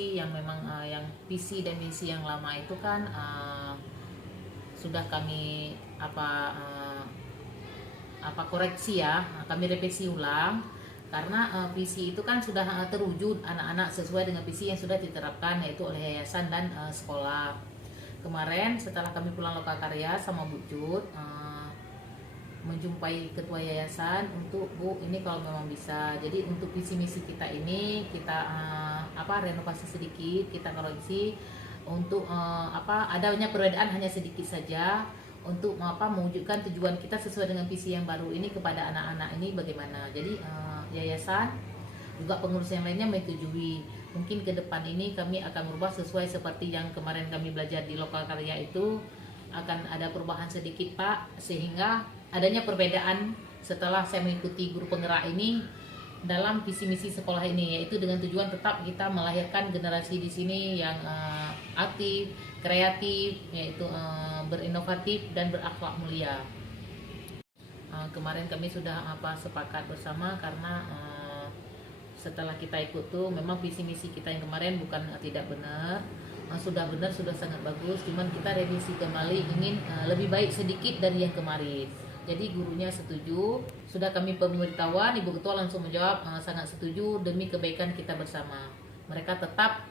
misi yang memang yang visi dan misi yang lama itu kan sudah kami koreksi ya, kami revisi ulang karena visi itu kan sudah terwujud anak-anak sesuai dengan visi yang sudah diterapkan yaitu oleh yayasan dan sekolah. Kemarin setelah kami pulang Lokakarya sama Bu Cut menjumpai ketua yayasan untuk Bu, ini kalau memang bisa, jadi untuk visi misi kita ini kita renovasi sedikit, kita koreksi untuk adanya perbedaan hanya sedikit saja untuk mewujudkan tujuan kita sesuai dengan visi yang baru ini kepada anak-anak ini bagaimana. Jadi yayasan juga pengurus yang lainnya menyetujui mungkin ke depan ini kami akan berubah sesuai seperti yang kemarin kami belajar di Lokakarya itu, akan ada perubahan sedikit Pak, sehingga adanya perbedaan setelah saya mengikuti guru penggerak ini dalam visi misi sekolah ini, yaitu dengan tujuan tetap kita melahirkan generasi di sini yang aktif, kreatif, yaitu berinovatif dan berakhlak mulia. Kemarin kami sudah sepakat bersama karena setelah kita ikut tuh memang visi misi kita yang kemarin bukan tidak benar, sudah benar, sudah sangat bagus, cuman kita revisi kembali, ingin lebih baik sedikit dari yang kemarin. Jadi gurunya setuju, sudah kami pemberitahuan, Ibu Ketua langsung menjawab sangat setuju demi kebaikan kita bersama. Mereka tetap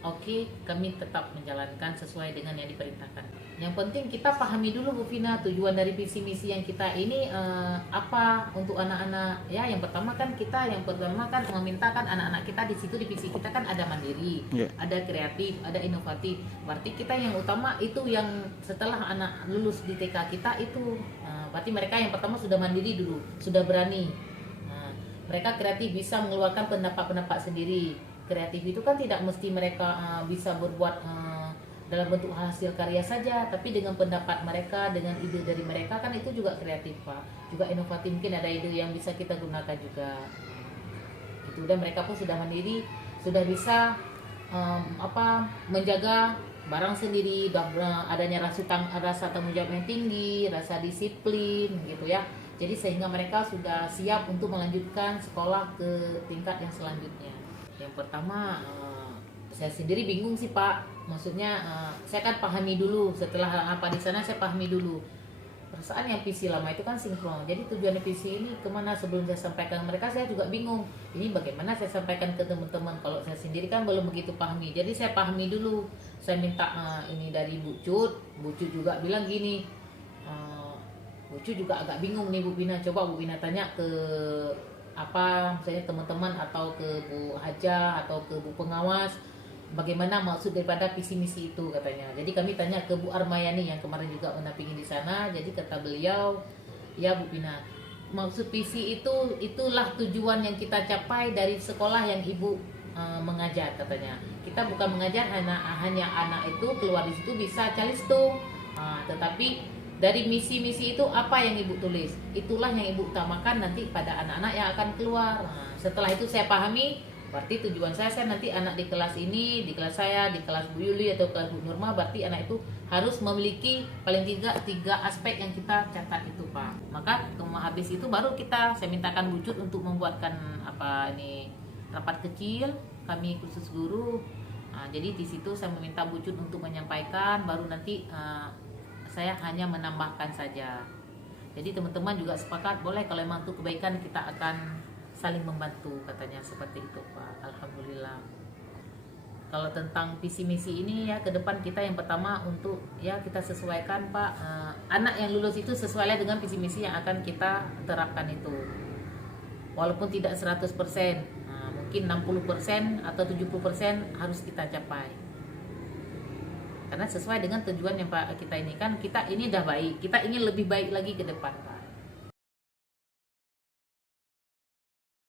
oke, kami tetap menjalankan sesuai dengan yang diperintahkan. Yang penting kita pahami dulu Bu Vina, tujuan dari visi misi yang kita ini apa untuk anak-anak ya. Yang pertama kan memintakan anak-anak kita di situ, di visi kita kan ada mandiri, ada kreatif, ada inovatif. Berarti kita yang utama itu yang setelah anak lulus di TK kita itu berarti mereka yang pertama sudah mandiri dulu, sudah berani. Mereka kreatif, bisa mengeluarkan pendapat-pendapat sendiri. Kreatif itu kan tidak mesti mereka bisa berbuat dalam bentuk hasil karya saja, tapi dengan pendapat mereka, dengan ide dari mereka kan itu juga kreatif Pak, juga inovatif, mungkin ada ide yang bisa kita gunakan juga. Itu dan mereka pun sudah mandiri, sudah bisa menjaga barang sendiri, adanya rasa tanggung jawab yang tinggi, rasa disiplin gitu ya. Jadi sehingga mereka sudah siap untuk melanjutkan sekolah ke tingkat yang selanjutnya. Yang pertama saya sendiri bingung sih Pak, maksudnya saya kan pahami dulu, setelah di sana saya pahami dulu perasaan yang visi lama itu kan sinkron. Jadi tujuan visi ini kemana, sebelum saya sampaikan mereka saya juga bingung, ini bagaimana saya sampaikan ke teman-teman kalau saya sendiri kan belum begitu pahami. Jadi saya pahami dulu, saya minta ini dari Bu Cut juga bilang gini, Bu Cut juga agak bingung nih Bu Vina, coba Bu Vina tanya ke misalnya teman-teman atau ke Bu Haja atau ke Bu Pengawas, bagaimana maksud daripada visi misi itu katanya. Jadi kami tanya ke Bu Armayani yang kemarin juga mendampingi di sana. Jadi kata beliau, ya Bu Vina, maksud visi itulah tujuan yang kita capai dari sekolah yang Ibu mengajar katanya. Kita bukan mengajar hanya anak itu keluar di situ bisa calistung, tetapi dari misi-misi itu apa yang Ibu tulis, itulah yang Ibu utamakan nanti pada anak-anak yang akan keluar. Setelah itu saya pahami, berarti tujuan saya nanti anak di kelas ini, di kelas saya, di kelas Bu Yuli atau kelas Bu Nurma, berarti anak itu harus memiliki paling tiga aspek yang kita catat itu Pak. Maka habis itu baru saya mintakan Bu Cut untuk membuatkan rapat kecil kami khusus guru. Jadi di situ saya meminta Bu Cut untuk menyampaikan, baru nanti saya hanya menambahkan saja. Jadi teman-teman juga sepakat, boleh kalau memang itu kebaikan kita akan saling membantu katanya, seperti itu Pak. Alhamdulillah. Kalau tentang visi misi ini ya ke depan kita yang pertama untuk ya kita sesuaikan Pak, anak yang lulus itu sesuai dengan visi misi yang akan kita terapkan itu. Walaupun tidak 100%, mungkin 60% atau 70% harus kita capai. Karena sesuai dengan tujuan yang Pak kita ini kan, kita ini udah baik, kita ingin lebih baik lagi ke depan Pak.